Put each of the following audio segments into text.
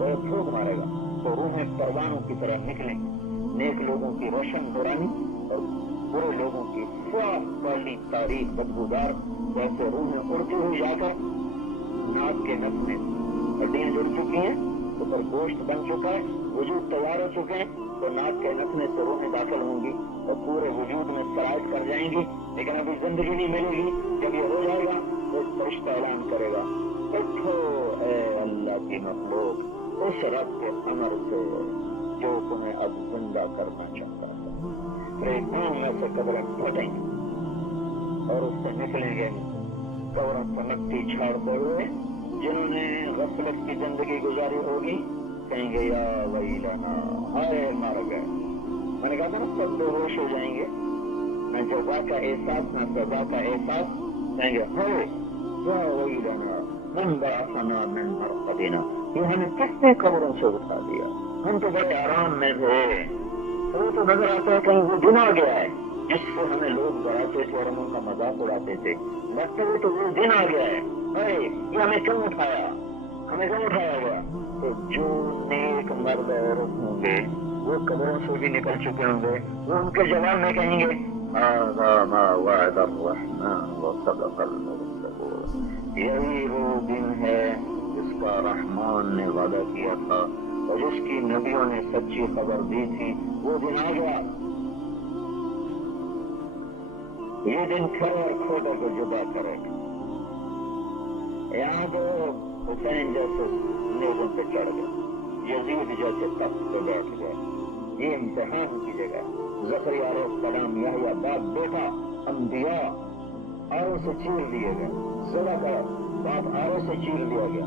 وہ پھونک مارے گا تو روحیں پروانوں کی طرح نکلیں گی، نیک لوگوں کی روشن نورانی اور برے لوگوں کی صاف کالی تاریخ بدبودار ویسے روحیں اڑتی ہوئی جا کر ناک کے نس میں ہڈیاں جڑ چکی ہیں، اوپر گوشت بن چکا ہے، وجود تیار ہو چکے ہیں، تو ناک کے نسنے سے روحیں داخل ہوں گی اور پورے وجود میں سرائٹ کر جائیں گی، لیکن ابھی زندگی نہیں ملے گی۔ جب یہ ہو جائے گا تو فرشتہ اعلان کرے گا، اٹھو اے اللہ کی مخلوق اس رب کے امر سے جو تمہیں اب زندہ کرنا چاہتا ہے۔ پھر دین میں سے قبریں پھٹیں گی اور اس سے نکلیں گے قبروں پر مٹی چھاڑتے ہوئے جنہوں نے غفلت کی زندگی گزاری ہوگی، کہیں گے یا ویلنا، ہائے مر گئے۔ میں نے کہا تھا نا سب بے ہوش ہو جائیں گے، نہ جزا کا احساس نہ سزا کا احساس، کہیں گے ہائے یا ویلنا من بعثنا من مرقدنا، یہ ہمیں کس نے قبروں سے اٹھا دیا، ہم تو بڑے آرام میں تھے۔ وہ تو نظر آتا ہے کہیں وہ دن آ گیا ہے جس سے ہمیں لوگ ڈراتے تھے اور ہم ان کا مذاق اڑاتے تھے، لگتا ہے تو وہ دن آ گیا ہے، یہ ہمیں کیوں اٹھایا، ہمیں کیوں اٹھایا گیا؟ تو جو نیک مرد عورت ہوں گے وہ قبروں سے بھی نکل چکے ہوں گے، وہ ان کے جواب میں کہیں گے هذا ما وعد الرحمن وصدق المرسلون، یہی وہ دن ہے جس کا رحمان نے وعدہ کیا تھا اور جس کی نبیوں نے سچی خبر دی تھی، وہ دن آ گیا۔ یہ دن کھڑے اور کھوٹے کو جدا کرے گا۔ یہاں تو حسین جیسے نیزوں پہ چڑھ گئے، یزید جیسے تخت پہ بیٹھ گئے، یہ امتحان کی جگہ۔ زکریا علیہ السلام، یحییٰ باپ بیٹا، انبیاء آروں سے چیر دیے گئے، ذبح کر، باپ آروں سے چیر دیا گیا،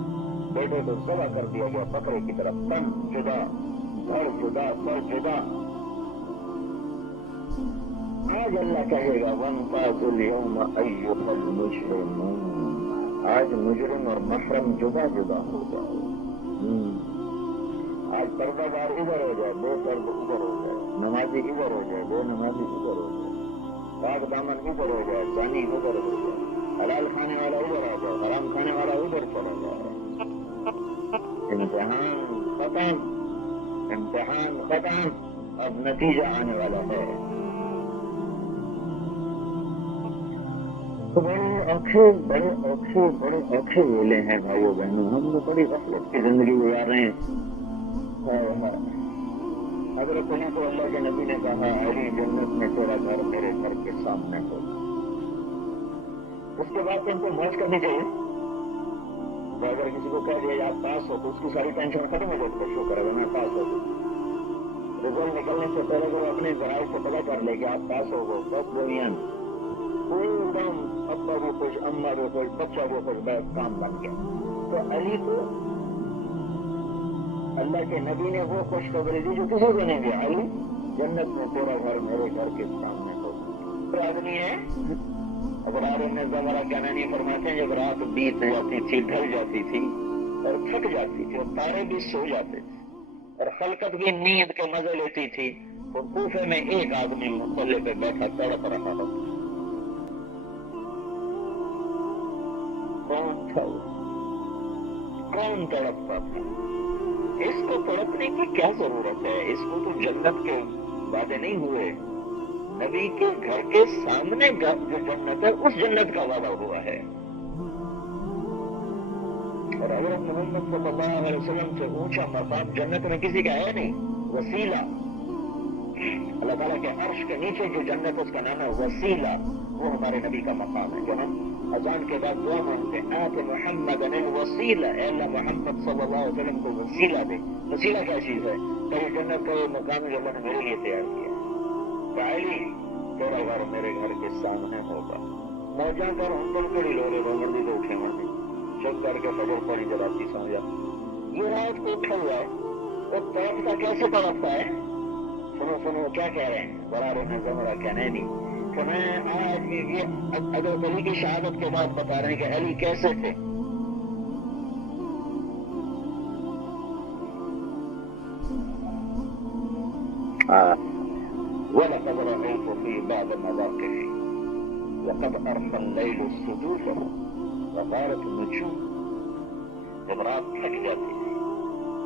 بیٹے کو ذبح کر دیا گیا بکرے کی طرف، تن جدا، دھڑ جدا، سر جدا۔ آج اللہ کہے گا وَامْتَازُوا الْيَوْمَ أَيُّهَا الْمُجْرِمُونَ، آج مجرم اور محرم جدا جدا ہو جائے۔ آج پردہ دار ادھر ہو جائے، بے پردہ ادھر ہو جائے، نمازی ادھر ہو جائے، بے نمازی ادھر ہو جائے، پاک دامن ادھر ہو جائے، زانی ادھر ہو جائے، حلال کھانے والا ادھر آ جائے، حرام کھانے والا ادھر چلا جائے۔ امتحان ختم، امتحان ختم، اب نتیجہ آنے والا ہے۔ تو بڑے اوکھے ویلے ہیں بھائیو بہنوں، ہم لوگ بڑی غفلت کی زندگی گزار رہے ہیں۔ حضرت علی کو اللہ کے نبی نے کہا علی جنت میں تیرا گھر میرے گھر کے سامنے ہو۔ اس کے بعد تم کو موج کرنی چاہیے، تو اگر کسی کو کہہ دیا آپ پاس ہو تو اس کی ساری ٹینشن ختم ہو جائے، تو شکر ہے میں پاس ہو گئی۔ رزلٹ نکلنے سے پہلے وہ اپنے ذرائع سے پتہ کر لے کہ آپ پاس ہو گئے، بس دنیا ایک دم ابا بھی خوش، اماں بھی خوش، بچہ بھی خوش، بس کام بن گیا۔ تو علی کو اللہ کے نبی نے وہ خوشخبری دی جو کسی کو نہیں دیا، علی جنت میں تیرا گھر میرے گھر کے سامنے ہو۔ آدمی ہے ابرار میں زمرہ کینانی فرماتے ہیں جب رات بیت جاتی تھی، ڈھل جاتی تھی اور تھک جاتی تھی اور تارے بھی سو جاتے تھے اور خلقت بھی نیند کے مزے لیتی تھی، تو کوفے میں ایک آدمی مصلے پہ بیٹھا تڑپ رہا ہو۔ کون تھا وہ؟ کون تڑپتا تھا؟ اس کو تڑپنے کی کیا ضرورت ہے؟ اس کو تو جنت کے وعدے نہیں ہوئے، نبی کے گھر کے سامنے جو جنت ہے اس جنت کا وعدہ ہوا ہے۔ اور حضرت محمد صلی اللہ علیہ وسلم سے اونچا مقام جنت میں کسی کا ہے نہیں، وسیلہ۔ اللہ تعالیٰ کے عرش کے نیچے جو جنت اس کا نام ہے وسیلہ، وہ ہمارے نبی کا مقام ہے۔ کہ ہم اذان کے بعد دعا مانگتے ہیں آت محمد الوسیلہ، اے اللہ محمد صلی اللہ علیہ وسلم کو وسیلہ دے۔ وسیلہ کیا چیز ہے؟ کہ یہ جنت کا یہ مقام جو اللہ نے میرے لیے تیار کیا ہے۔ علی تیرا گھر میرے گھر کے سامنے ہوگا۔ موجاں کر ہم تم کڑی لو رے بمردی تو اٹھے مردی چک کر کے فجر پڑی جلاتی سو جا۔ یہ رات کو اٹھا ہوا ہے، وہ تڑپتا کیسے تڑپتا ہے؟ سنو کیا کہہ رہے ہیں؟ برارے میں زمرہ کہنے نہیں کہ میں آج یہ حضرت علی کی شہادت کے بعد بتا رہے ہیں کہ علی کیسے تھے۔ وَلَقَدْ رَأَيْتُ فِي بَعْضِ مَوَاقِعِ وَقَدْ أَرْخَى اللَّيْلُ الصُّدُوفَ وَغَارَتِ النُّجُومُ۔ جب رات تھک جاتی تھی،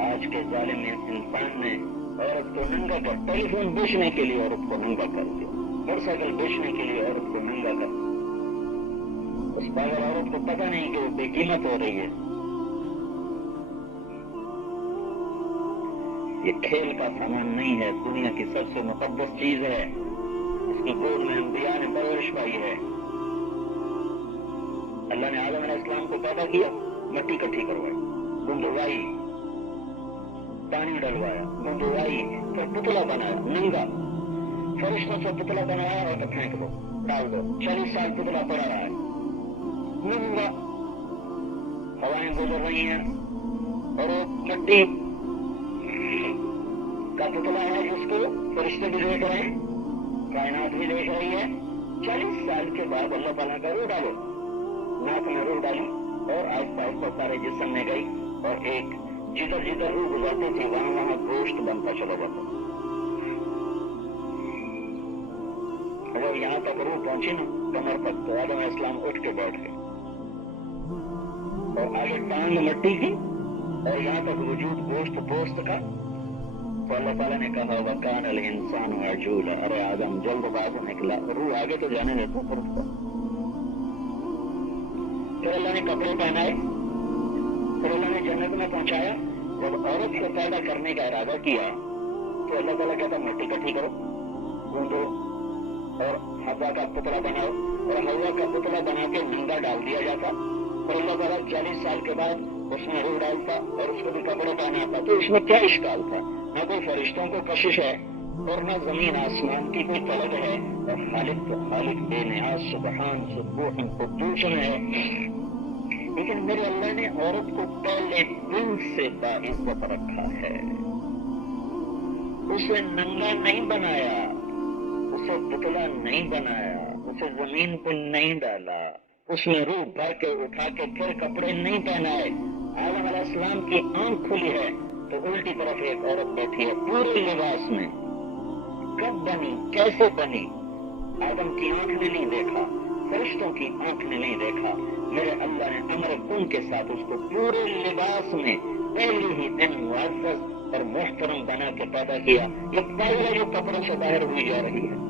آج کے ظالم انسان نے عورت کو ننگا کر، ٹیلی فون بیچنے کے لیے عورت کو ننگا کر دیا، موٹر سائیکل بیچنے کے لیے عورت کو ننگا کر دیا۔ اس پاگل عورت کو پتہ نہیں کہ وہ بے قیمت ہو رہی ہے۔ یہ کھیل کا سامان نہیں ہے، دنیا کی سب سے مقدس چیز ہے، اس کی گود میں انبیاء نے پرورش پائی ہے۔ اللہ نے آدم علیہ السلام کو پیدا کیا، مٹی اکٹھی کروائی، گندوائی، پانی ڈلوایا، گندوائی، پھر پتلا بنایا ننگا، فرشتوں سے پتلا بنایا اور پھینک دو، ڈال دو، 40 سال پتلا پڑا رہا ہے ننگا، ہوائیں گزر رہی ہیں اور وہ مٹی کا پتلا ہے جس کو فرشتے بھی دیکھ رہے ہیں، کائنات بھی دیکھ رہی ہے۔ 40 سال کے بعد اللہ تعالیٰ کا روح ڈالو، ناک میں روح ڈالی اور آہستہ آہستہ سارے جسم میں گئی، اور ایک جدھر جدھر روح گزرتی تھی وہاں گوشت بنتا چلا جاتا۔ اگر یہاں تک روح پہنچی نا کمر تک تو آدم علیہ السلام اٹھ کے بیٹھ گئے اور آگے ٹانگ مٹی کی اور یہاں تک وجود گوشت پوست کا، تو اللہ تعالیٰ نے کہا وَكَانَ الْإِنسَانُ عَجُولًا، ارے آدم جلد باز نکلا، روح آگے تو جانے دیتا پر اس کو۔ پھر اللہ نے کپڑے پہنائے، پھر اللہ نے جنت میں پہنچایا۔ جب عورت کو پیدا کرنے کا ارادہ کیا تو اللہ تعالیٰ کہتا مٹی اکٹھی کرو، گوندو اور حوا کا پتلا بناؤ، اور ہوا کا پتلا بنا کے ننگا ڈال دیا جاتا، اور اللہ تعالیٰ 40 سال کے بعد اس میں روح ڈالتا اور اس کو بھی کپڑے پہناتا۔ تو اس میں کیا اشکال تھا؟ نہ کوئی فرشتوں کو کشش ہے اور نہ زمین آسمان کی کوئی طلب ہے، اور خالق تو خالق بے نیاز سبحان سبوح قدوس ہے۔ لیکن میرے اللہ نے عورت کو پہلے دن سے باعزت رکھا ہے، اسے ننگا نہیں بنایا، اسے پتلا نہیں بنایا، اسے زمین پہ نہیں ڈالا، اس میں روح بھر کے اٹھا کے پھر کپڑے نہیں پہنائے۔ آدم علیہ السلام کی آنکھ کھلی ہے تو الٹی طرف ایک عورت بیٹھی ہے پورے لباس میں۔ کب بنی، کیسے بنی؟ آدم کی آنکھ نے نہیں دیکھا، فرشتوں کی آنکھ نے نہیں دیکھا، میرے اللہ نے امر کن کے ساتھ اس کو پورے لباس میں پہلے ہی دن معزز اور محترم بنا کے پیدا کیا۔ ایک پہلے جو کپڑوں سے باہر ہوئی جا رہی ہے،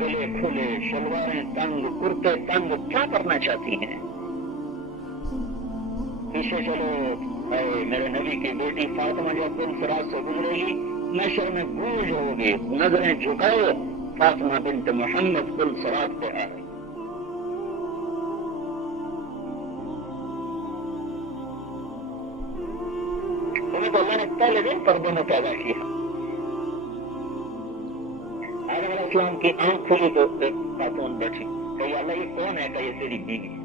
گلے کھلے، شلواریں تنگ، کرتے تنگ، کیا کرنا چاہتی ہیں؟ پیچھے چلو، اے میرے نبی کی بیٹی فاطمہ جب پلسرات سے گزرے گی نشر میں گونج ہوگی، نظریں جھکاؤ، فاطمہ بنت محمد پلسرات پہ آئے۔ انہیں تو اللہ نے پہلے دن پردے میں پیدا کیا۔ آدم علیہ السلام کی آنکھ کھلی تو ایک خاتون بیٹھی، کہ اللہ یہ کون ہے؟ کہ یہ تیری بیوی،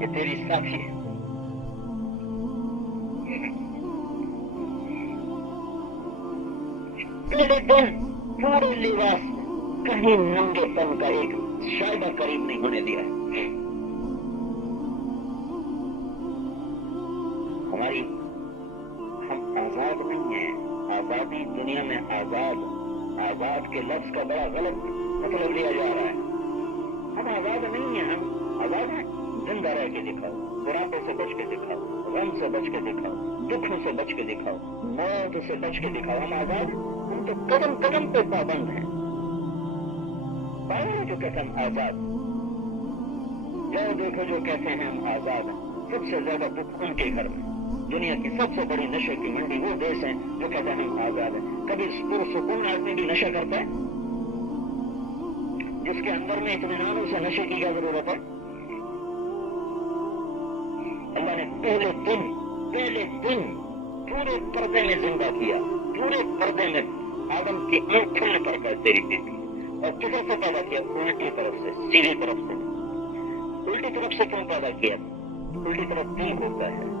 یہ تیری ساتھی ہے۔ پہلے دن پورے لباس میں کہیں ننگے پن کا ایک شائبہ قریب نہیں ہونے دیا ہے۔ ہم آزاد نہیں ہیں۔ آزادی دنیا میں آزاد کے لفظ کا بڑا غلط مطلب لیا جا رہا ہے۔ ہم آزاد نہیں ہیں، ہم آزاد ہیں۔ زندہ رہ کے دکھاؤ، بڑھاپے سے بچ کے دکھاؤ، غم سے بچ کے دکھاؤ، دکھوں سے بچ کے دکھاؤ، موت سے بچ کے دکھاؤ۔ ہم آزاد ہیں، ہم تو قدم قدم پہ پابند ہیں۔ پاگل جو کہتے ہیں ہم آزاد، جاؤ دیکھو جو کہتے ہیں ہم آزاد ہیں، سب سے زیادہ دکھ ان کے گھر میں۔ دنیا کی سب سے بڑی نشے کی منڈی وہ دیش ہیں جو کہتے ہیں ہم آزاد ہیں۔ کبھی پرسکون آدمی بھی نشہ کرتا ہے؟ جس کے اندر میں اطمینان، اسے نشے کی کیا ضرورت ہے؟ اللہ نے پہلے دن پورے پردے میں زندہ کیا، پورے پردے میں آدم کی آنکھ کھلنے پر کہا تیری بیٹی، اور کدھر سے پیدا کیا؟ الٹی طرف سے، سیدھی طرف سے۔ الٹی طرف سے کیوں پیدا کیا؟ الٹی طرف دل ہوتا ہے،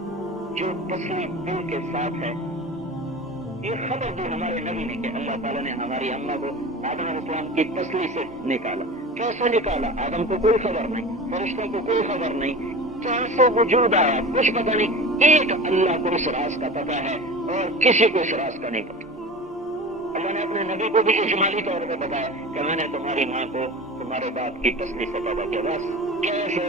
جو پسلی دل کے ساتھ ہے۔ یہ خبر دی ہمارے نبی نے کہ اللہ تعالیٰ نے ہماری اماں کو آدم علیہ السلام کی پسلی سے نکالا۔ کیسے نکالا؟ آدم کو کوئی خبر نہیں، فرشتوں کو کوئی خبر نہیں، کیسے وجود آیا کچھ پتا نہیں۔ ایک اللہ کو اس راز کا پتا ہے اور کسی کو اس راز کا نہیں پتا۔ اللہ نے اپنے نبی کو بھی اجمالی طور پہ بتایا کہ میں نے تمہاری ماں کو تمہارے باپ کی پسلی سے پیدا کیا۔ بس کیسے؟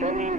24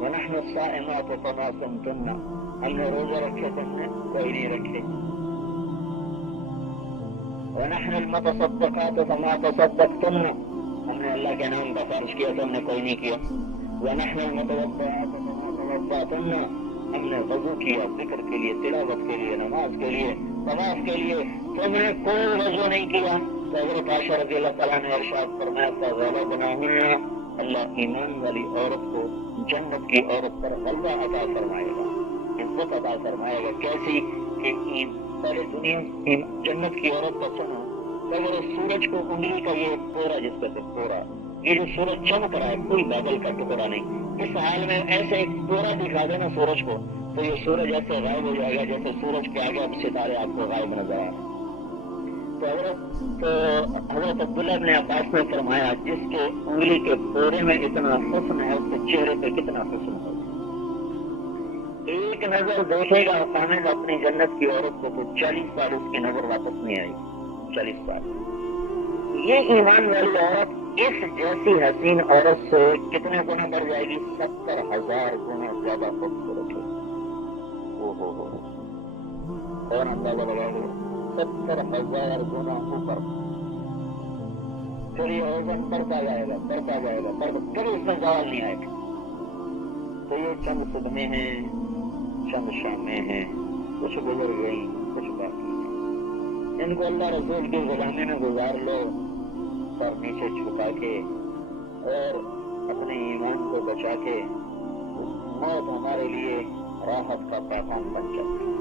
ونحن الصائمات فما صمتن، ہم نے روزے رکھے تم نے کوئی نہیں رکھے. ونحن المتصدقات فما تصدقتن، ہم نے اللہ کے نام کا خرچ کیا تم نے کوئی نہیں کیا. ونحن المتوضعات فما توضعتن، ہم نے وضو کیا ذکر کے لیے، تلاوت کے لیے، نماز کے لیے، طواف کے لیے، تم نے کوئی وضو نہیں کیا. تو حضرت عائشہ رضی اللہ تعالیٰ نے ارشاد فرمایا فغلبناہن، اللہ ایمان والی عورت کو جنت کی عورت پر غلبہ عطا فرمائے گا، عزت عطا فرمائے گا. کیسی کہ پہلے دنیا جنت کی عورت کا سنا، اگر سورج کو انگلی کا یہ پورا، جس کا پورا یہ جو سورج چمک رہا ہے کوئی بادل کا ٹکڑا نہیں، اس حال میں ایسے ایک پورا دکھا دینا سورج کو تو یہ سورج ایسے غائب ہو جائے گا جیسے سورج کے آگے اب ستارے آپ کو غائب نظر آ رہے ہیں. تو حضرت عبداللہ ابن عباس نے فرمایا جس کے انگلی کے پورے میں اتنا حسن ہے اس کے چہرے پہ کتنا حسن ہوگا. ایک نظر دیکھے گا خامد اپنی جنت کی عورت کو تو 40 سال اس کی نظر واپس نہیں آئی. 40 سال. یہ ایمان والی عورت اس جیسی حسین عورت سے کتنے گنا بڑھ جائے گی؟ 70,000 گنا زیادہ خوبصورت ہے. اور اندازہ لگا لو 70,000 گنا اوپر. پھر یہ وزن بڑھتا جائے گا کبھی اس میں زوال نہیں آئے گا. تو یہ چند صدمے ہیں، چند شامیں ہیں، کچھ گزر گئی کچھ باقی ہیں. ان کو اللہ رسول کی غلامی میں گزار لو، سر نیچے چھپا کے اور اپنے ایمان کو بچا کے. موت ہمارے لیے راحت کا پیغام بن جاتی.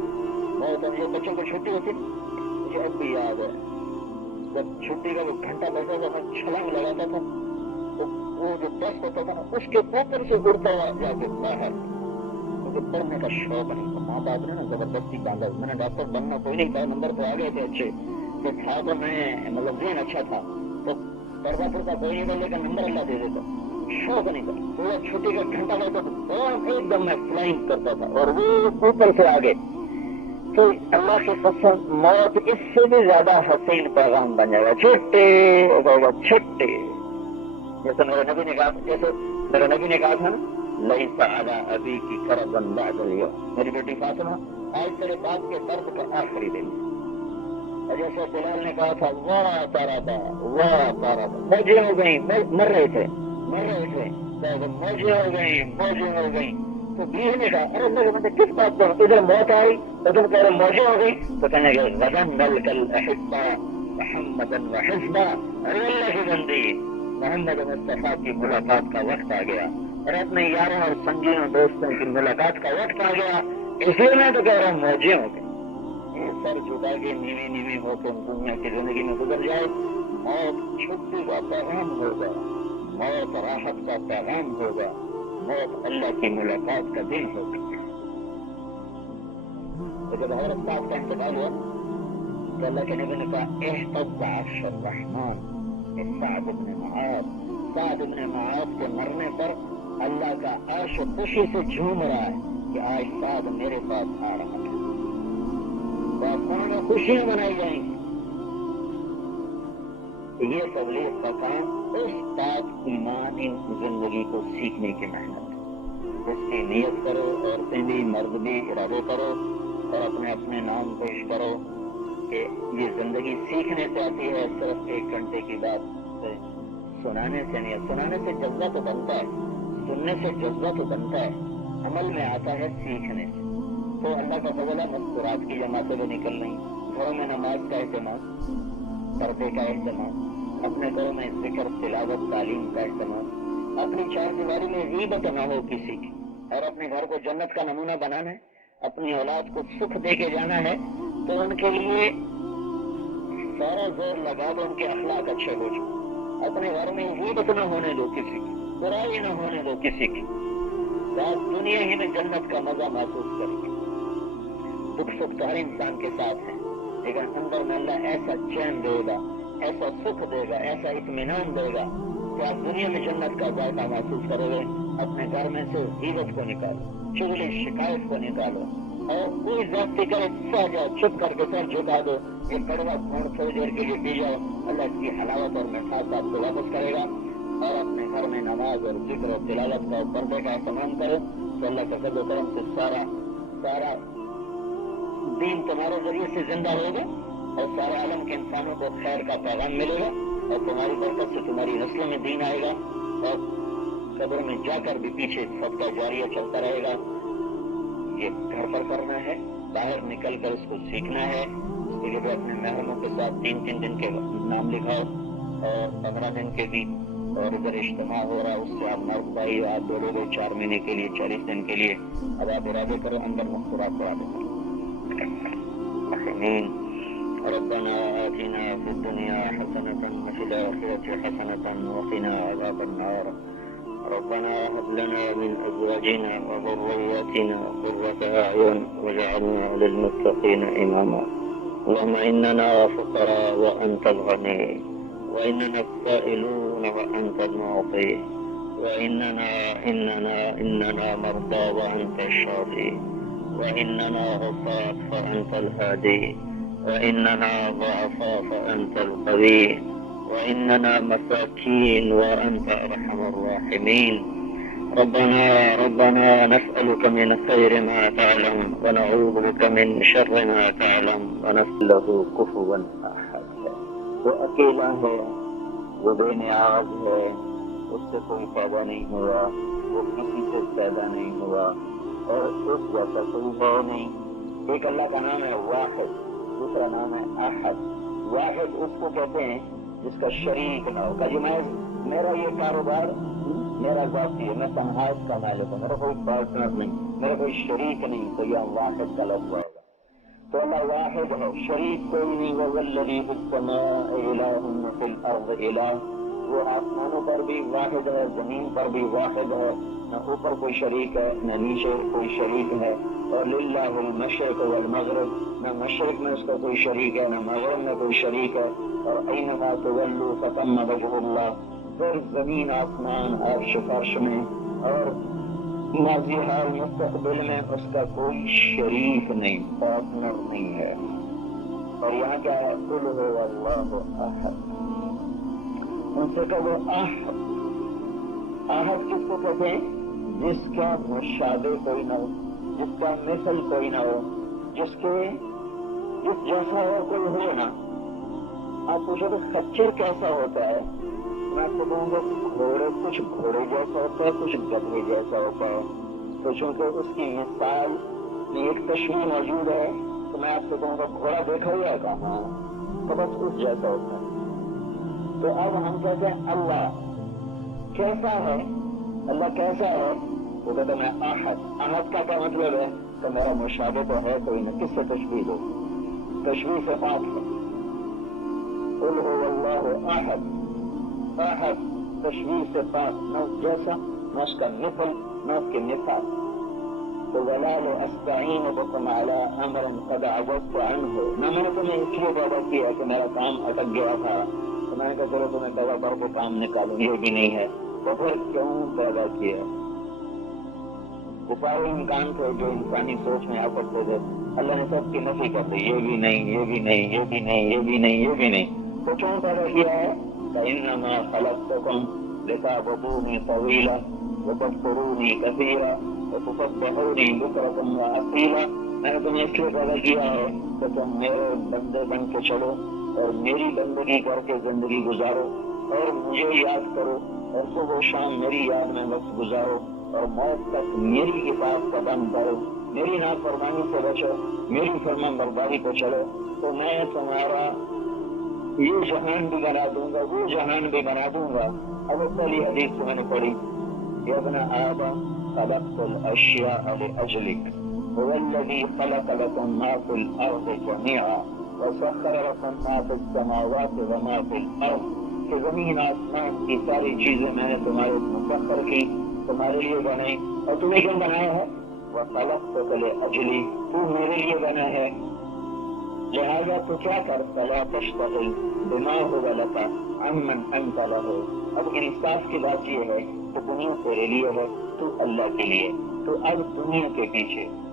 موت ہم جو بچوں کو چھٹی ہوتی مجھے اب بھی یاد ہے، جب چھٹی کا وہ گھنٹہ بیٹھا تھا میں چھلانگ لگاتا تھا تو وہ جو دست ہوتا تھا اس کے اوپر سے اڑتا ہوا جا کے باہر. مجھے پڑھنے کا شوق نہیں تھا، ماں باپ نے نا زبردستی باندھا. میں نے ڈاکٹر بننا کوئی نہیں تھا، نمبر تو آ گئے تھے اچھے تو تھا، تو میں مطلب ذہن اچھا تھا تو پڑھتا پڑھتا کوئی نہیں تھا، لیکن نمبر اللہ دے دیتا. شوق نہیں تھا. پورا چھٹی کا گھنٹہ بیٹھا تھا اور ایک دم میں فلائنگ کرتا تھا اور وہ اوپر سے آگے. تو اللہ کی قسم موت اس سے بھی زیادہ حسین پیغام بن جائے گا. چھٹے جیسے میرے نبی نے کہا تھا نا لیس علی ابی کی کربا بعد اليوم، میری بیٹی فاطمہ آج تیرے باپ کے درد کا آخری دن. اور جیسے بلال نے کہا تھا واہ تارا موجیں ہو گئی، مر رہے تھے موجیں ہو گئی. تو بیوی نے کہا ارے اللہ کس بات پر ادھر موت آئی ادھر کہہ رہے موجیں ہو گئی. تو کہنے لگے غدن ملک الاحبہ محمدا وحزبہ، ارے اللہ کی بندی محمد مصطفیٰ کی ملاقات کا وقت آ گیا اور اپنے یاروں اور سنگیوں دوستوں کی ملاقات کا وقت آ گیا. اس لیے میں تو کہہ رہا ہوں موجیں ہو گئی. یہ سر جھکا کے نیوی ہو کے دنیا کی زندگی میں گزر جائے. موت چھٹی کا پیغام ہوگا، موت راحت کا پیغام ہوگا، موت اللہ کی ملاقات کا دن ہوگا. تو جب حضرت صاحب کا انتقال ہوا تو اللہ کے نبی نے کہا احتض عرش الرحمن سعد بن معاذ کے مرنے پر اللہ کا عرش خوشی سے جھوم رہا ہے کہ آج سعد میرے پاس آ رہا ہے. میں خوشیاں منائی جائیں گی. یہ تبلیغ کا کام اس پاک ایمانی زندگی کو سیکھنے کی محنت ہے. اس کی نیت کرو، عورتیں بھی مرد بھی ارادے کرو اور اپنے نام پیش کرو کہ یہ زندگی سیکھنے سے آتی ہے، صرف 1 گھنٹے کی بات سنانے سے نہیں. سنانے سے جذبہ تو بنتا ہے، سننے سے جذبہ تو بنتا ہے، عمل میں آتا ہے سیکھنے سے. تو اللہ کا فضل ہے مذکورات کی جماعتیں بھی نکل رہی، گھروں میں نماز کا اہتمام، پردے کا اہتمام، اپنے گھروں میں ذکر تلاوت تعلیم کا اہتمام، اپنی 4 دیواری میں غیبت نہ ہو کسی کی، اور اپنے گھر کو جنت کا نمونہ بنانا ہے، اپنی اولاد کو سکھ دے کے جانا ہے. تو ان کے لیے سارا زور لگا دو ان کے اخلاق اچھے ہو جائے. اپنے گھر میں غیبت نہ ہونے دو کسی کی، برائی نہ ہونے دو کسی کی. آپ دنیا ہی میں جنت کا مزہ محسوس کریں گے. دکھ سکھ تو ہر انسان کے ساتھ ہے، لیکن اندر میں اللہ ایسا چین دے گا، ایسا سکھ دے گا، ایسا اطمینان دے گا کہ آپ دنیا میں جنت کا ذائقہ محسوس کرو گے. اپنے گھر میں سے غیبت کو نکالو، چغلی شکایت کو نکالو، اور کوئی ضابطے کرے سہ جاؤ، چپ کر کے سر جھکا دو. یہ کڑوا گھونٹ تھوڑی دیر کے لیے پی جاؤ، اللہ اس کی حلاوت اور مٹھاس آپ کو واپس کرے گا. اور اپنے گھر میں نماز اور ذکر اور تلاوت کا اور پردے کا اہتمام کرو تو اللہ کے فضل و کرم سے سارا دین تمہارے ذریعے سے زندہ ہوگا اور سارے عالم کے انسانوں کو خیر کا پیغام ملے گا اور تمہاری برکت سے تمہاری نسلوں میں دین آئے گا اور قبر میں جا کر بھی پیچھے صدقہ جاریہ چلتا رہے گا. یہ گھر پر کرنا ہے, باہر نکل کر اس کو سیکھنا ہے. اس کے لیے بھی اپنے محرموں کے ساتھ 3 دن کے نام لکھاؤ اور 15 دن کے بھی, اور ادھر اجتماع ہو رہا اس سے آپ مرد بھائی آپ دو لوگ 4 مہینے کے لیے 40 دن کے لیے اب آپ ارادے کرو اندر مختلف ارادے کرو. ربنا آتنا في الدنيا حسنة وفي الآخرة حسنة وقنا عذاب النار. ربنا هب لنا من أزواجنا وذرياتنا قرة أعين واجعلنا للمتقين إماما. اللهم إننا فقراء وأنت الغني وإننا السائلون وأنت المعطي وإننا مرضى وأنت الشافي وإننا عصاة فأنت الهادي وإننا ضعفاء فأنت القوي وإننا مساكين وأنت أرحم الراحمين. ربنا نسألك من خير ما تعلم ونعوذ بك من شر ما تعلم ونسأل له كفوا أحد. وہ اکیلا ہے, وہ بے نیاز ہے, اس سے کوئی پیدا نہیں ہوا, وہ کسی سے پیدا نہیں ہوا اور اس جیسا کوئی ہے نہیں. ایک اللہ کا نام ہے واحد, دوسرا نام ہے احد. واحد اس کو کہتے ہیں جس کا شریک نہ ہو. کہ میرا یہ کاروبار میرا ذاتی ہے, میں تنہا اس کا مالک ہوں, میرا کوئی پارٹنر نہیں, میرا کوئی شریک نہیں, تو یہ واحد کا لفظ ہوگا. تو اللہ واحد ہے, شریک کوئی نہیں. والذی فی السماء الہ فی الارض الہ, وہ آسمانوں پر بھی واحد ہے, زمین پر بھی واحد ہے, نہ اوپر کوئی شریک ہے نہ نیچے کوئی شریک ہے. اور للہ المشرق والمغرب, نہ مشرق میں اس کا کوئی شریک ہے نہ مغرب میں کوئی شریک ہے. اور اینما تولوا فثم وجہ اللہ, پھر زمین آسمان عرش فرش میں اور ماضی حال مستقبل میں اس کا کوئی شریک نہیں, پارٹنر نہیں ہے. اور یہاں کیا ہے, قل هو اللہ احد. ان سے کہو احد. احد کس کو کہتے ہیں؟ جس کا مشابہ کوئی نہ ہو, جس کا مثل کوئی نہ ہو, جس جیسا اور کوئی ہو نا. آپ پوچھو تو خچر کیسا ہوتا ہے, میں آپ کو کہوں گا کچھ گھوڑے جیسا ہوتا ہے, کچھ گدھے جیسا ہوتا ہے. تو چونکہ اس کی مثال میں ایک تشبیہ موجود ہے تو میں آپ کو کہوں گا گھوڑا دیکھا ہوا ہے کہاں, تو بس اس جیسا ہوتا ہے. تو اب ہم کہتے ہیں اللہ کیسا ہے, اللہ کیسا ہے, وہ کہتے ہیں میں احد. احد کا کیا مطلب ہے؟ تو میرا مشابہ تو ہے کوئی نہ, کس سے تشبیہ دو, تشبیہ سے پاک ہے. قل هو اللہ احد. احد تشبیہ سے پاک, نہ جیسا, نہ اس کا مثل, نہ اس کے مثال. تو ولا استعین بكم على امر قد عجزت عنه, نہ میں نے تمہیں اس لیے پیدا کیا کہ میرا کام اٹک گیا تھا تو میں نے کہا چلو تمہیں پیدا کر کے کام نکالوں, یہ بھی نہیں ہے. تو پھر کیوں پیدا کیا؟ وہ سارے امکان تھے جو انسانی سوچ میں آ سکتے تھے, اللہ نے سب کی نفی کر دی, یہ بھی نہیں, یہ بھی نہیں, یہ بھی نہیں, یہ بھی نہیں, یہ بھی نہیں. تو کیوں پیدا کیا ہے؟ فإنما خلقتكم لتعبدوني طويلا وتذكروني كثيرا وتسبحوني بكرة وأصيلا. میں نے تمہیں اس لیے پیدا کیا ہے کہ تم میرے بندے بن کے چلو اور میری بندگی کر کے زندگی گزارو اور مجھے یاد کرو اور صبح و شام میری یاد میں وقت گزارو اور موت تک میری اطاعت کا دم کرو, میری نافرمانی سے بچو, میری فرمان برداری پہ چلو. تو میں تمہارا یہ جہان بھی بنا دوں گا, وہ جہان بھی بنا دوں گا. اب پہلی حدیث کو میں نے پڑھی, یا ابن آدم خلقت الاشیاء لأجلک هو الذی خلق لکم ما فی الارض جميعا وسخر لکم ما فی السماوات وما فی الارض, کہ زمین آسمان کی ساری چیزیں میں نے تمہارے مسخر کی, تمہارے لیے بنائی. اور تمہیں کیوں بنایا ہے؟ وخلقتک لأجلی, تو میرے لیے بنا ہے, لہذا تو کیا کر, فلا تشتغل بما هو لك عمن انت له. اب انصاف کی بات یہ ہے کہ دنیا تیرے لیے ہے, تو اللہ کے لیے. تو اب دنیا کے پیچھے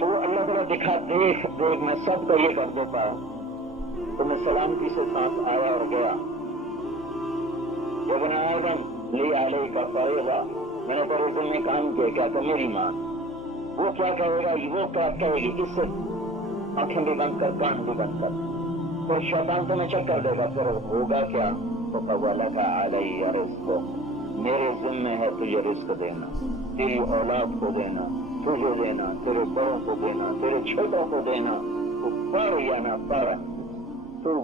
تو اللہ تعالیٰ دکھا دیکھ میں سب کا یہ کر دیتا تو میں سلامتی سے ساتھ آیا اور گیا. ابن آدم لی علیہ کا فریضہ, میں نے تیرے دل میں کام کیا, کیا کہ میری ماں, وہ کیا کہے گا, وہ کیا کہے گی, اس سے آنکھیں بھی بند کر, کان بھی بند کر. پھر شیطان تمہیں چکر دے گا, پھر ہوگا کیا, تو فَوَلَكَ عَلَيَّ رِزْقُ, میرے ذمہ ہے تجھے رزق دینا, تیری اولاد کو دینا, تجھے دینا, تیرے بڑوں کو دینا, تیرے چھوٹوں کو دینا. تو پڑھ یا نہ پڑھ, تو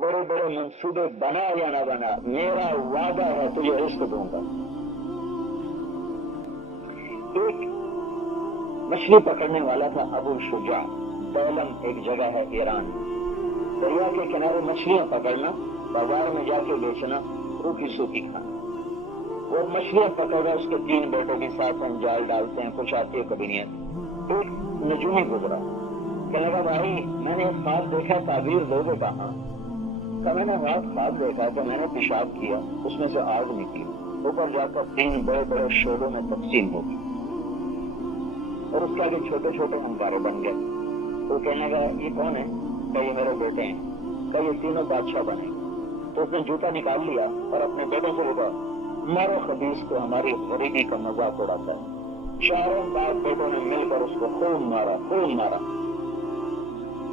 بڑے بڑے منصوبے بنا یا نہ بنا, میرا وعدہ ہے تجھے رزق دوں گا. ایک مچھلی پکڑنے والا تھا ابو شجاع, سیلم ایک جگہ ہے ایران, دریا کے کنارے مچھلیاں پکڑنا, بازار میں جا کے بیچنا, روکھی سوکھی کھانا. وہ مچھلیاں پکڑ رہا, اس کے 3 بیٹے بھی ساتھ ہیں, جال ڈالتے ہیں, کچھ آتی ہے کبھی نہیں آتی. ایک نجومی گزرا, کہنے لگا بھائی میں نے ایک خواب دیکھا, تعبیر دو گے کہاں. کہ میں نے رات خواب دیکھا کہ میں نے پیشاب کیا, اس میں سے آگ نکلی, اوپر جا کر 3 بڑے بڑے شعبوں میں تقسیم ہو گئی, اور اس کے آگے چھوٹے چھوٹے انگارے بن گئے. تو کہنے لگا یہ کون ہے, کہ یہ میرے بیٹے ہیں, کہ یہ تینوں بادشاہ بنے. تو اس نے جوتا نکال لیا اور اپنے بیٹوں سے بولا, مارو خبیث کو, ہماری غریبی کا مذاق اڑاتا ہے. چاروں باپ بیٹوں نے مل کر اس کو خوب مارا, خوب مارا.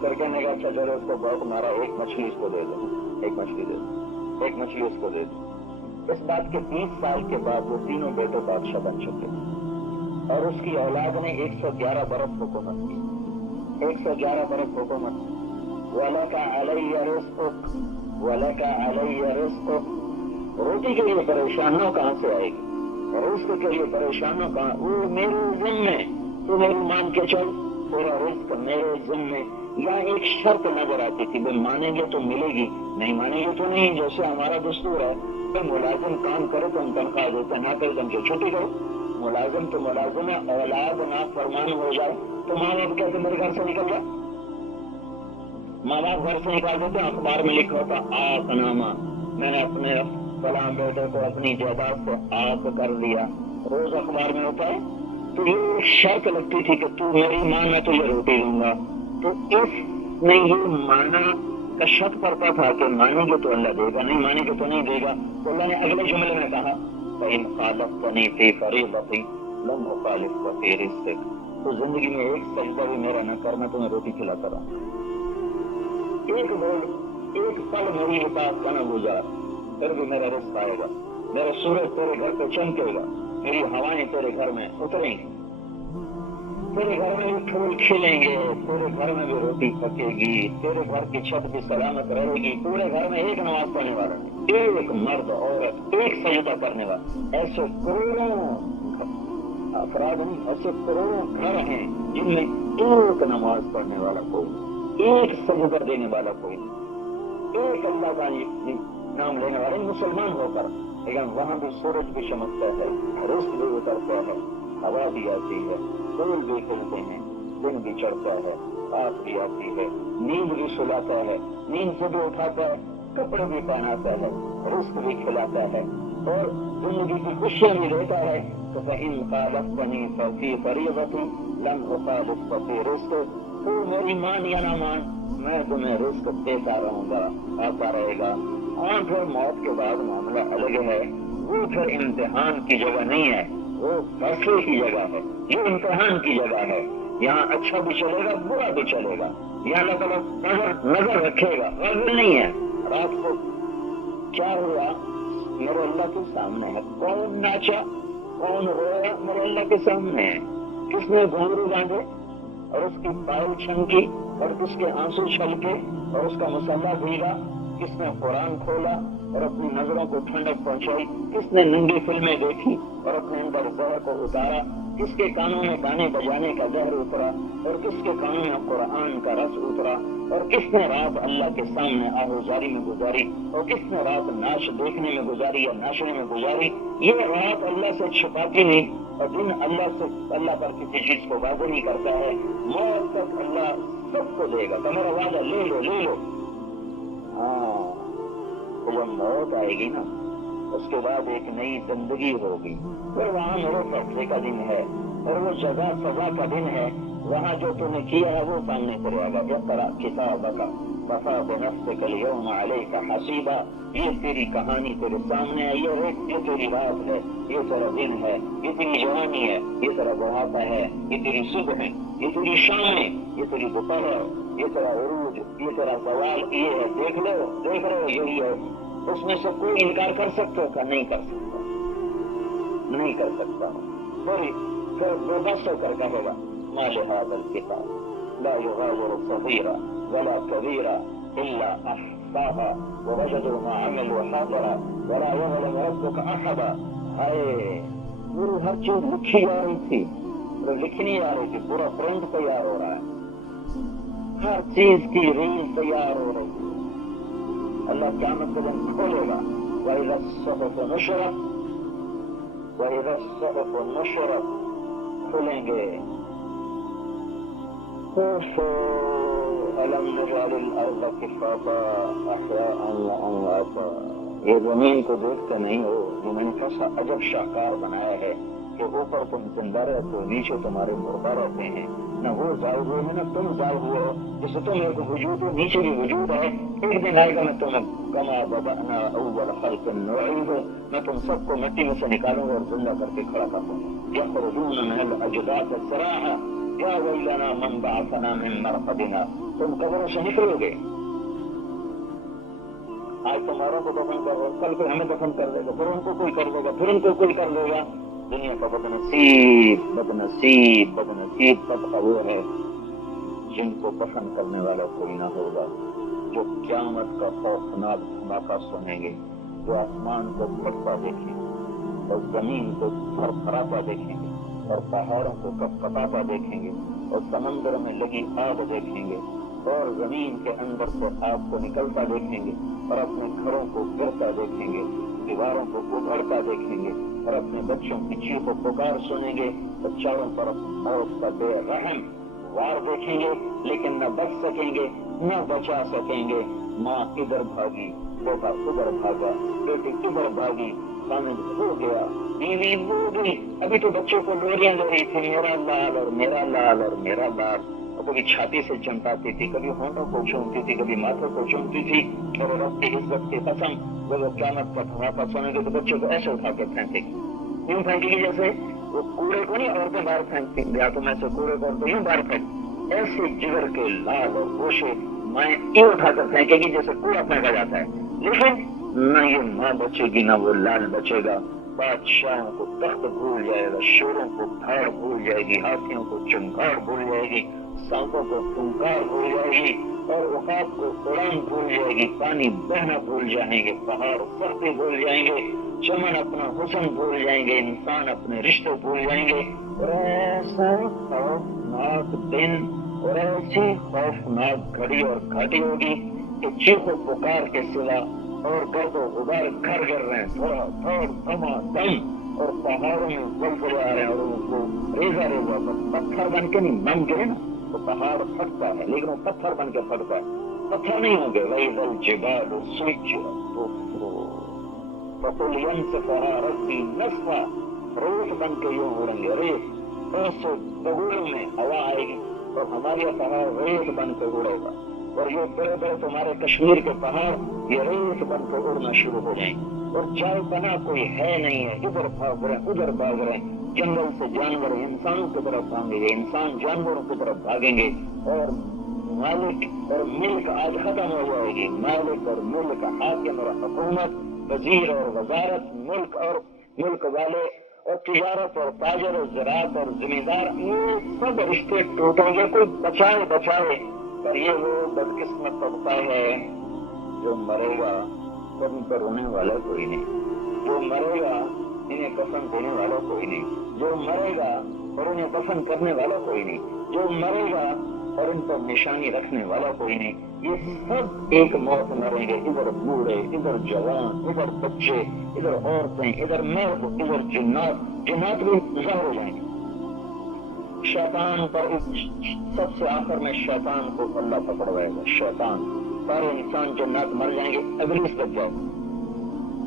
پھر کہنے کا اچھا چلو اس کو بہت مارا, ایک مچھلی اس کو دے دو, ایک مچھلی دے دو, ایک مچھلی اس کو دے دو. اس بات کے 20 سال کے بعد وہ تینوں بیٹے بادشاہ بن چکے, اور اس کی اولاد نے 111 برس حکومت کی, 111 برس حکومت. وَلَكَ عَلَيَّ رِزْقُكَ, وَلَكَ عَلَيَّ رِزْقُكَ, روٹی کے لیے پریشانوں کہاں سے آئے گی, رزق کے لیے پریشانوں کہاں, وہ میرے ذمے, تو میری مان کے چل, پورا رزق میرے ذمے. یا ایک شرط نظر آتی تھی, وہ مانیں گے تو ملے گی, نہیں مانیں گے تو نہیں. جیسے ہمارا دستور ہے کہ ملازم کام کرے تو ہم تنخواہ دیتے, نہ کرے تو ہم چھٹی کرو. ملازم تو ملازم ہے, اولاد نہ فرمان ہو جائے تو ماں باپ کہتے میرے گھر سے نکل جائے, ماں باپ گھر سے نکال دیتے. اخبار میں لکھا ہوتا آق نامہ, میں نے اپنے فلاں بیٹے کو اپنی جائیداد کو آق کر دیا, روز اخبار میں ہوتا ہے. تو یہ شرط لگتی تھی کہ تو میری ماں, میں تجھے روٹی دوں گا. تو اس میں یہ مانا کا شک پڑتا تھا کہ مانیں گے تو اللہ دے گا, نہیں مانیں گے تو نہیں دے گا. تو اللہ نے اگلے جملے میں کہا فَإِنْ خَالَفْتَنِي فِي فَرِيضَتِي لَمْ أُخَالِفْكَ فِي رِزْقِكَ, تو زندگی میں ایک سجدہ بھی میرا نہ کرنا, تو میں روٹی کھلاتا رہوں. ایک بول, ایک پل میری اطاعت کا نہ گزار, پھر بھی میرا رزق آئے گا. میرا سورج تیرے گھر پہ چمکے گا, میری ہوائیں تیرے گھر میں اتریں گی, تیرے گھر میں بھی پھول کھلیں گے, تیرے گھر میں بھی روٹی پکے گی, تیرے گھر کی چھت بھی سلامت رہے گی. پورے گھر میں ایک نماز پڑھنے والا, ایک مرد عورت, ایک سجدہ کرنے والا. ایسے کروڑوں افراد ہیں, ایسے کروڑوں گھر ہیں جن میں ایک نماز پڑھنے والا کوئی, ایک سجدہ دینے والا کوئی, ایک اللہ کا نام لینے والے مسلمان ہو کر. لیکن وہاں بھی سورج بھی چمکتا ہے, رزق بھی اترتا ہے, ہوا بھی آتی ہے, پھول بھی کھلتے ہیں, دن بھی چڑھتا ہے, رات بھی آتی ہے, نیند بھی سلاتا ہے, نیند سے بھی اٹھاتا ہے, کپڑے بھی پہناتا ہے, رزق بھی کھلاتا ہے, اور زندگی کی خوشیاں بھی دیتا ہے. تو فَإِنْ خَالَفْتَنِي فِي فَرِيضَتِي لَمْ أُخَالِفْكَ فِي رِزْقِكَ, تو میری مان یا نہ مان, میں تمہیں رزق دیتا رہوں گا, آتا رہے گا. اور پھر موت کے بعد معاملہ الگ ہے, وہ پھر امتحان کی جگہ نہیں ہے, وہ فیصلے کی جگہ ہے, یہ امتحان کی جگہ ہے. یہاں اچھا بھی چلے گا, برا بھی چلے گا, یہاں اللہ تعالیٰ نظر رکھے گا, غافل نہیں ہے. رات کو کیا ہوا میرے اللہ کے سامنے ہے, کون ناچا, کون رویا, میرے اللہ کے سامنے ہے. کس نے گھنگرو باندھے اور اس کی پائل چھنکی, اور کس کے آنسو چھلکے اور اس کا مسلح بھیگا, کس نے قرآن کھولا اور اپنی نظروں کو ٹھنڈک پہنچائی, کس نے ننگی فلمیں دیکھی اور اپنے اندر زہر کو اتارا, کس کے کانوں میں گانے بجانے کا زہر اترا اور کس کے کانوں میں قرآن کا رس اترا, اور کس نے رات اللہ کے سامنے آہوزاری میں گزاری, اور کس نے رات ناچ دیکھنے میں گزاری یا ناچنے میں گزاری. یہ رات اللہ سے چھپاتی نہیں, اور دن اللہ پر کسی چیز کو واضح نہیں کرتا ہے. موت تک اللہ سب کو دے گا, تو میرا وعدہ لے لو, لے لو. ہاں, تو جب موت آئے گی نا, اس کے بعد ایک نئی زندگی ہوگی, پھر وہاں میرے فیصلے کا دن ہے, اور وہ جزا سزا کا دن ہے. وہاں جو تم نے کیا ہے وہ سامنے کرے گا. اقرأ کتابک کفی بنفسک اليوم علیک حسیبا. یہ تیری کہانی تیرے سامنے ہے. یہ تیری رات ہے, یہ تیرا دن ہے, یہ تیری جوانی ہے, یہ تیرا بڑھاپا ہے, یہ تیری صبح ہے, یہ تیری شام ہے, یہ تیری دوپہر, یہ تیرا عروج, یہ تیرا زوال. یہ ہے, دیکھ لو یہی ہے. اس میں سے کوئی انکار کر سکتے کا؟ نہیں کر سکتا, نہیں کر سکتا. پھر بس ہو کر کہے گا ما لهذا الكتاب لا يغادر صغيرا ولا كبيرا الا احصاها ووجدوا ما عملوا حاضرا ولا يظلم ربك احدا. ہائے وہ ہر چیز لکھی جا رہی تھی, لکھنی آ رہی تھی, پورا پرنٹ تیار ہو رہا ہے, ہر چیز کی ریل تیار ہو رہی تھی. اللہ قیامت کے دن کھولے گا. وَإِذَا الصُّحُفُ نُشِرَتْ وَإِذَا الصُّحُفُ نُشِرَتْ کھلیں گے. أَلَمْ نَجْعَلِ الْأَرْضَ كِفَاتًا أَحْيَاءً وَأَمْوَاتًا. یہ زمین کو دیکھتے نہیں ہو, جو میں نے کیسا عجب شاہکار بنایا ہے کہ اوپر تم زندہ رہتے ہو, نیچے تمہارے مردہ رہتے ہیں. نہ وہ ظاہر ہوئے ہیں نہ تم ظاہر ہوئے ہو. جیسے تم ایک وجود ہو, نیچے بھی وجود ہے. ایک دن آئے گا میں تمہیں کما بدأنا اول خلق نعید, میں تم سب کو مٹی میں سے نکالوں گا اور زندہ کر کے کھڑا کر دوں گا. یخرجون من الاجداث سراعا یا ویلنا من بعثنا من مرقدنا. تم قبروں سے نکلو گے. آج تمہاروں کو دفن کر رہے, کل کوئی ہمیں دفن کر دے گا, پھر ان کو کوئی کر دے گا, پھر ان کو کوئی کر دے گا. دنیا کا بدنصیب طبقہ وہ ہے جن کو پسند کرنے والا کوئی نہ ہوگا, جو قیامت کا خوفناک دھماکہ سنیں گے, جو آسمان کو پھٹتا دیکھیں گے اور زمین کو تھرتھراتا دیکھیں گے اور پہاڑوں کو کپکپاتا دیکھیں گے اور سمندر میں لگی آگ دیکھیں گے اور زمین کے اندر سے آگ کو نکلتا دیکھیں گے اور اپنے گھروں کو گرتا دیکھیں گے, دیواروں کو ابھرتا دیکھیں گے اور اپنے بچوں کی چیخ و پکار سنیں گے. تو چاروں طرف موت کا بے رحم وار دیکھیں گے, لیکن نہ بچ سکیں گے نہ بچا سکیں گے. ماں ادھر بھاگی, بیٹا ادھر بھاگا, بیٹی ادھر بھاگی, خامد ہو گیا, بیوی ہو گئی. ابھی تو بچوں کو لوریاں لے رہی تھی, میرا لال اور میرا لال اور میرا لال. کبھی چھاتی سے چمٹاتی تھی, کبھی ہونٹوں کو چومتی تھی, کبھی ماتھے کو چومتی تھی. اور رب کی عزت کی قسم, وہ قیامت کا دھماکہ سنے گے تو بچوں کو ایسے اٹھا کے پھینکے گی. یوں پھینکے گی جیسے وہ کوڑے کو نہیں عورتیں باہر پھینکتی, یا تو میں سے کوڑے کو عورتیں یوں باہر پھینک, ایسے جگر کے لال اور گوشے میں یوں اٹھا کر پھینکے گی جیسے کوڑا پھینکا جاتا ہے. لیکن نہ یہ ماں بچے گی نہ وہ لال بچے گا. بادشاہوں کو تخت بھول جائے گا, شوروں کو دھاڑ بھول جائے گی, ہاتھیوں کو چنگاڑ بھول جائے گی, سانپوں کو پھنکار بھول جائے گی اور عقاب کو اڑان بھول جائے گی. پانی بہنا بھول جائیں گے, پہاڑ سختی بھول جائیں گے, چمن اپنا حسن بھول جائیں گے, انسان اپنے رشتے بھول جائیں گے. اور ایسا خوفناک دن اور ایسی خوفناک گھڑی اور گھاٹی ہوگی کہ چیخ و پکار کے سوا اور گرد و غبار گھر گر رہے ہیں, تھوڑا تھوڑ دما دم, اور پہاڑوں میں زلزلے آ رہے ہیں اور ان کو ریزہ پتھر بن کے نہیں بن گئے نا تو پہاڑ پھٹتا ہے, لیکن وہ پتھر بن کے پھٹتا ہے, پتھر نہیں ہوں گے. وَإِذَا الْجِبَالُ سُيِّرَتْ فَقُلْ يَنسِفُهَا رَبِّي نَسْفًا. ریت بن کے یوں اڑیں گے, ریت ایسے بگولوں میں ہوا آئے گی اور ہمارا پہاڑ ریت بن کے اڑے گا. اور یہ بڑے بڑے تمہارے کشمیر کے پہاڑ یہ ریت بن کے اڑنا شروع ہو جائیں گے. اور جائے پناہ کوئی ہے نہیں ہے, ادھر بھاگ رہے ہیں ادھر بھاگ رہے ہیں. جنگل سے جانور انسانوں کی طرف بھاگیں گے, انسان جانوروں کی طرف بھاگیں گے. اور مالک اور ملک آج ختم ہو جائے گی. مالک اور ملک, حاکم اور حکومت, وزیر اور وزارت, ملک اور ملک والے اور تجارت اور تاجر اور زراعت اور زمیندار, یہ سب رشتے ٹوٹیں گے. کوئی بچائے پر یہ وہ بدقسمت طبقہ ہے جو مرے گا تو ان پر رونے والا کوئی نہیں, جو مرے گا انہیں کفن دینے والا کوئی نہیں, جو مرے گا اور انہیں کفن کرنے والا کوئی نہیں, جو مرے گا اور ان پر نشانی رکھنے والا کوئی نہیں. یہ سب ایک موت مریں گے, ادھر بوڑھے, ادھر جوان, ادھر بچے, ادھر عورتیں, ادھر مرد, ادھر جنات بھی ظاہر ہو جائیں گے. شیطان پر سب سے آخر میں شیطان کو اللہ پکڑوائے گا. شیطان, سارے انسان جنات مر جائیں گے, ابلیس بچ جائے گا.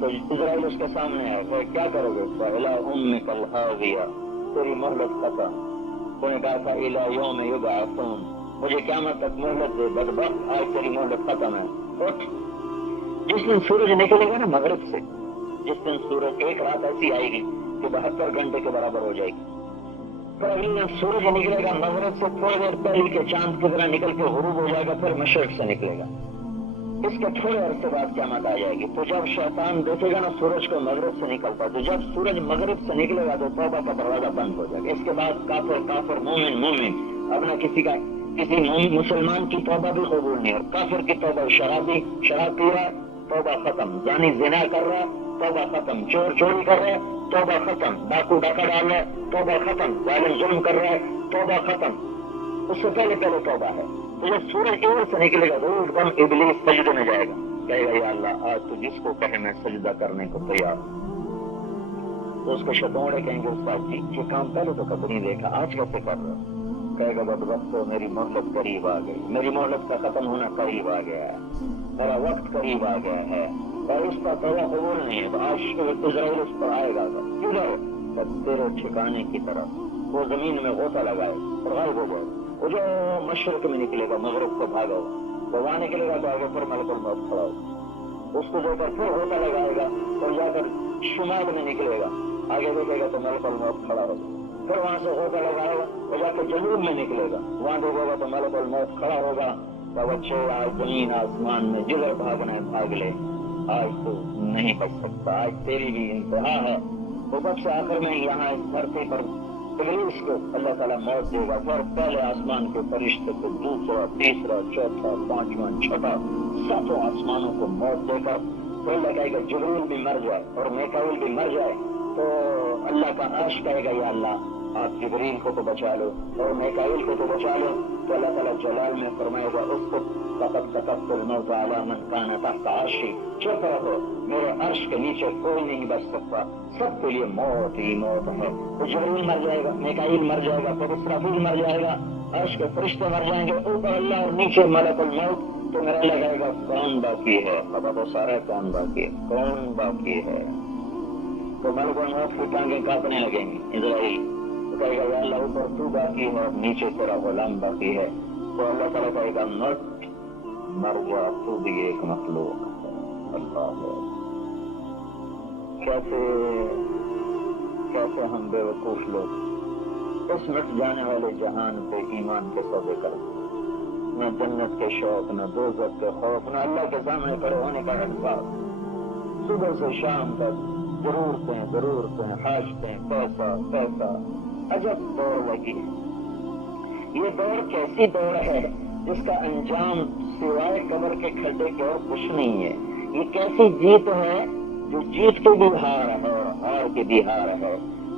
تو اسرائیل اس کے سامنے آئے گا, کیا کرو گے؟ فَإِلَىٰ أُمِّكَ الْهَاوِيَةِ, تیری مہلت ختم, تو نے کہا تھا الی یوم یبعثون، مجھے قیامت تک مہلت دے بدبخت، آج تیری مہلت ختم ہے، اٹھ۔ جس دن سورج نکلے گا نا مغرب سے، جس دن سورج، ایک رات ایسی آئے گی کہ 72 گھنٹے کے برابر ہو جائے گی، پھر اگلی دن سورج نکلے گا مغرب سے تھوڑی دیر پہلے کے چاند کی طرح نکل کے غروب ہو جائے گا، پھر مشرق سے نکلے گا، اس کے تھوڑے عرصے بعد قیامت آ جائے گی۔ تو جب شیطان دیکھے گا نا سورج کو مغرب سے نکلتا، تو جب سورج مغرب سے نکلے گا تو توبہ کا دروازہ بند ہو جائے گا، اس کے بعد کافر مومن مومن، اب نہ کسی مسلمان کی توبہ بھی قبول نہیں، اور کافر کی توبہ، شراب پی رہا توبہ ختم، زانی زنا کر رہا توبہ ختم، چور چوری کر رہا توبہ ختم، ڈاکو ڈاکہ ڈال رہا توبہ ختم، ظالم ظلم کر رہا ہے توبہ ختم، اس سے پہلے توبہ ہے۔ تو جب سورج اور سے نکلے گا تو ایک دم ابلیس سجدے میں جائے گا، کہے گا یا اللہ آج تو جس کو کہے میں سجدہ کرنے کو تیار ہوں۔ تو اس کے شتوڑے کہیں گے استاد جی یہ کام پہلے تو کبھی نہیں دیکھا، آج کیسے کر رہے ہو؟ کہے گا بدبختو میری مہلت قریب آ گئی، میری مہلت کا ختم ہونا قریب آ گیا ہے، میرا وقت قریب آ گیا ہے، اور اس کا توبہ قبول نہیں ہے، آج اسرائیل اس پر آئے گا، کدھر تیرے ٹھکانے کی طرف، وہ زمین میں غوطہ لگائے اور غائب ہو جائے، وہ جو مشرق میں نکلے گا مغرب کو بھاگا ہوا، وہ وہاں نکلے گا تو آگے پھر ملک الموت کھڑا ہوگا، اس کو جو کر پھر غوطہ لگائے گا اور جا کر شمال میں نکلے گا، آگے دیکھے گا تو ملک الموت کھڑا ہوگا، پھر وہاں سے غوطہ لگائے گا اور جا کے جنوب میں نکلے گا، وہاں دیکھے گا تو ملک الموت کھڑا ہوگا، تو بچے آج زمین آسمان میں جدھر بھاگنا ہے بھاگ لے، آج تو نہیں بچ سکتا، آج تیری بھی انتہا ہے۔ تو سب سے آخر میں یہاں اس دھرتی پر ابلیس کو اللہ تعالیٰ موت دے گا، پھر پہلے آسمان کے فرشتے کو، دوسرا تیسرا چوتھا پانچواں چھٹا، ساتوں آسمانوں کو موت دے کر پھر اللہ کہے گا جبریل بھی مر جائے اور میکائیل بھی مر جائے، تو اللہ کا عرش کہے گا یا اللہ آپ جبریل کو تو بچا لو اور میکائیل کو تو بچا لو، تو اللہ تعالیٰ جلال میں فرمائے گا اس کو فقط كتبت الموت على من كان تحت عرشي، چپ رہو میرے عرش کے نیچے کوئی نہیں بچ سکتا، سب کے لیے موت ہی موت ہے۔ تو جبریل مر جائے گا، میکائیل مر جائے گا، پھر اسرافیل مر جائے گا، عرش کے فرشتے مر جائیں گے، اوپر اللہ اور نیچے ملک الموت، تو میرا لگائے گا کون باقی ہے؟ اب تو سارا کون باقی ہے، کون باقی ہے؟ تو ملک الموت کی ٹانگیں کاپنے لگیں گی، اسرائیل کہے گا یا اللہ اوپر تو باقی ہے اور نیچے تیرا غلام باقی ہے، تو اللہ تعالیٰ کہے گا نٹ مر جا تو بھی ایک مخلوق ہے۔ اللہ کیسے ہم بے وقوف لوگ اس مٹ جانے والے جہان پہ ایمان کے سودے کرتے، نہ جنت کے شوق، نہ دوزخ کے خوف، نہ اللہ کے سامنے کھڑے ہونے کا احساس، صبح سے شام تک ضرورتیں حاجتیں، پیسہ، عجب دوڑ لگی ہے۔ یہ دوڑ کیسی دوڑ ہے جس کا انجام سوائے قبر کے کھڈے کے اور کچھ نہیں ہے؟ یہ کیسی جیت ہے جو جیت کی بھی ہار ہے اور ہار کی بھی ہار ہے؟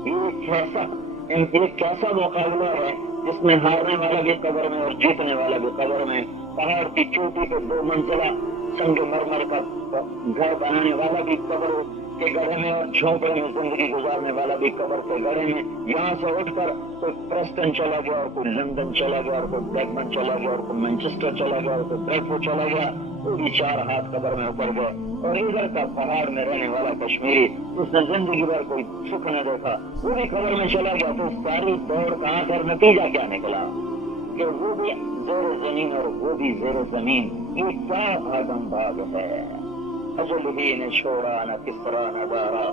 یہ کیسا مقابلہ ہے جس میں ہارنے والا بھی قبر میں اور جیتنے والا بھی قبر میں، پہاڑ کی چوٹی پہ 2 منزلہ سنگ مرمر کا گھر بنانے والا بھی قبر کے گڑھے میں اور جھونپڑے میں زندگی گزارنے والا بھی قبر کے گڑھے میں، یہاں سے اٹھ کر کوئی پریسٹن چلا گیا اور کوئی لندن چلا گیا اور کوئی بلیکمن چلا گیا اور کوئی مینچسٹر چلا گیا اور کوئی بریڈفورڈ چلا گیا، وہ بھی 4 ہاتھ قبر میں اتر گئے، اور ادھر کا پہاڑ میں رہنے والا کشمیری اس نے زندگی بھر کوئی سکھ نہ دیکھا، وہ بھی قبر میں چلا گیا، تو ساری دوڑ کہاں کر نتیجہ کیا نکلا کہ وہ بھی زیر زمین اور وہ بھی زیر زمین، یہ کیا بھاگم بھاگ ہے؟ اجل ہی نے چھوڑا نہ کسرا نہ دارا،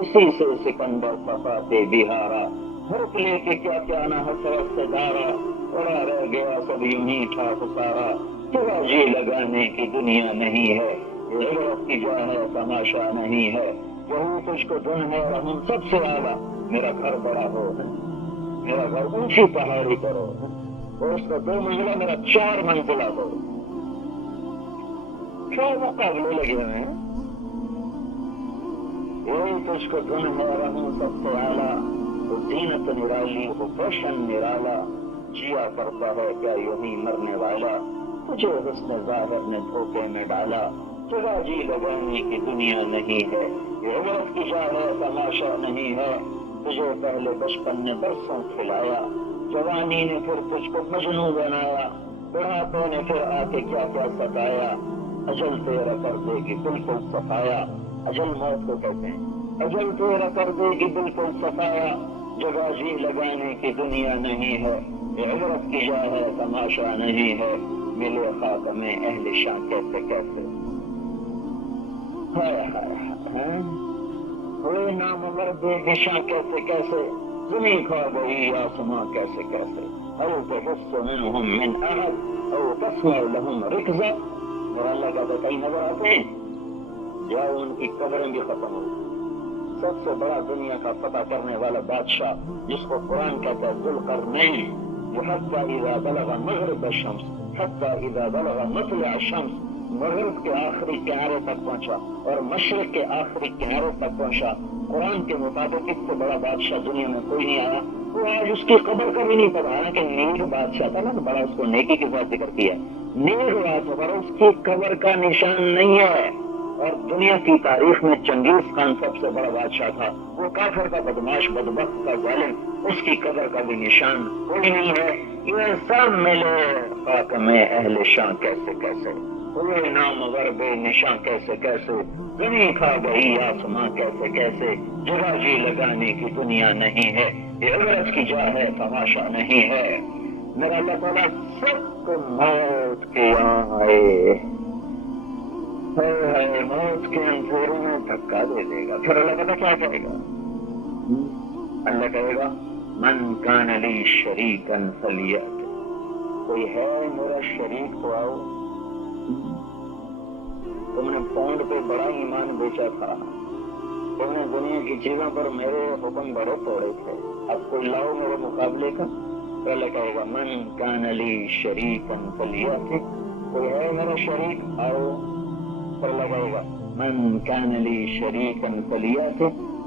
اسی سے سکندر فساتے بہارا، ہرک لے کے کیا نہ حسرت سے دارا، اڑا رہ گیا سب یوں ہی ٹھاک سارا، تیرا جی لگانے کی دنیا نہیں ہے، عبرت کی جا ہے تماشا نہیں ہے، وہی تجھ کو دن ہے اور ہم سب سے اعلیٰ، میرا گھر بڑا ہو، میرا گھر اونچی پہاڑی پر ہو، اور اس کا 2 منزلہ میرا 4 منزلہ ہو، کیا مقابلے لگے ہوئے ہیں؟ وہی تجھ کو دن ہے اور ہم سب سے اعلیٰ، وہ زینت نرالی، وہ فیشن نرالا، جیا کرتا ہے کیا یوں ہی مرنے والا، تجھے حسن ظاہر نے دھوکے میں ڈالا، جگہ جی لگانے کی دنیا نہیں ہے، یہ عبرت کی جا ہے تماشا نہیں ہے، تجھے پہلے بچپن نے برسوں کھلایا، جوانی نے پھر تجھ کو مجنوں بنایا، بڑھاپے نے پھر آ کے کیا ستایا، اجل تیرا کر دے گی بالکل صفایا، اجل موت کو کہتے ہیں، اجل تیرا کر دے گی بالکل صفایا، جگہ جی لگانے کی دنیا نہیں ہے، عبرت کی جا ہے تماشا نہیں ہے، ملے خاک میں اہل شان کیسے کیسے، ہائے ہائے ہائے، ہوئے نامور بے نشاں کیسے کیسے، زمین کھا گئی آسماں کیسے کیسے، او تحس منہم من احد او تسمع لہم رکزا، اور اللہ کا کئی نظر آتے ہیں، جاؤ ان کی قبریں بھی ختم ہو۔ سب سے بڑا دنیا کا فتح کرنے والا بادشاہ جس کو قرآن کہتا ہے ذوالقرنین، جو حتی اذا بلغ مغرب الشمس حتی اذا بلغ مطلع الشمس، مغرب کے آخری کنارے تک پہنچا اور مشرق کے آخری کنارے تک پہنچا۔ قرآن کے مطابق اس سے بڑا بادشاہ دنیا میں کوئی نہیں آیا، وہ آج اس کی قبر کا بھی نہیں پتا ہے کہ نیک بادشاہ تھا نا، بڑا اس کو نیکی کے ساتھ ذکر کیا ہے، نیک بادشاہ پر اس کی قبر کا نشان نہیں ہے۔ اور دنیا کی تاریخ میں چنگیز خان سب سے بڑا بادشاہ تھا، وہ کافر کا بدماش بدبخت کا ظالم، اس کی قبر کا بھی نشان کوئی نہیں ہے۔ یہ سب ملے خاک میں اہل شان کیسے کیسے، ہوئے نامور بے نشاں کیسے کیسے، زمین کھا گئی آسماں کیسے کیسے، جگہ جی لگانے کی دنیا نہیں ہے، یہ عبرت کی جا ہے تماشا نہیں ہے۔ میرا اللہ تعالیٰ سب کو موت کے یہاں آئے، موت کے اندھیروں میں دھکا دے دے گا، پھر اللہ تعالیٰ کیا کرے گا؟ اللہ کہے گا من کان لی شریکا فلیأت، کوئی ہے میرا شریک تو آؤ۔ تم نے پونڈ پہ بڑا ایمان بیچا تھا، تم نے دنیا کی چیزوں پر میرے حکم بڑے توڑے تھے، اب کوئی لاؤ میرے مقابلے کا۔ تو اللہ کہے گا من کان لی شریکا فلیأت، کوئی ہے میرا شریک آؤ۔ پر لگائے گا من کان لی شریکا فلیأت،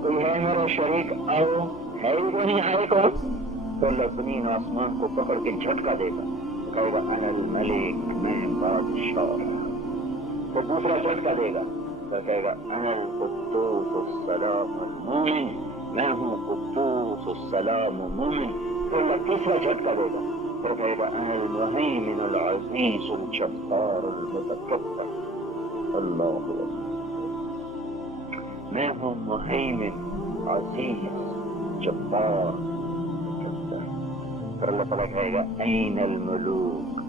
کوئی ہے میرا شریک آؤ، ہے ہی نہیں آئے کو۔ تو اللہ زمین آسمان کو پکڑ کے جھٹکا دے گا، کہے گا انا الملک، میں بادشاہ۔ تو دوسرا جھٹکا دے گا تو کہے گا انا القدوس السلام المومن، میں ہوں قدوس السلام مومن۔ تو اللہ تیسرا جھٹکا دے گا تو کہے گا انا المہیمن العزیز الجبار المتکبر، اللہ اکبر، میں ہوں مہیمن عزیز جبار متکبر۔ پھر اللہ تعالیٰ کہے گا این الملوک،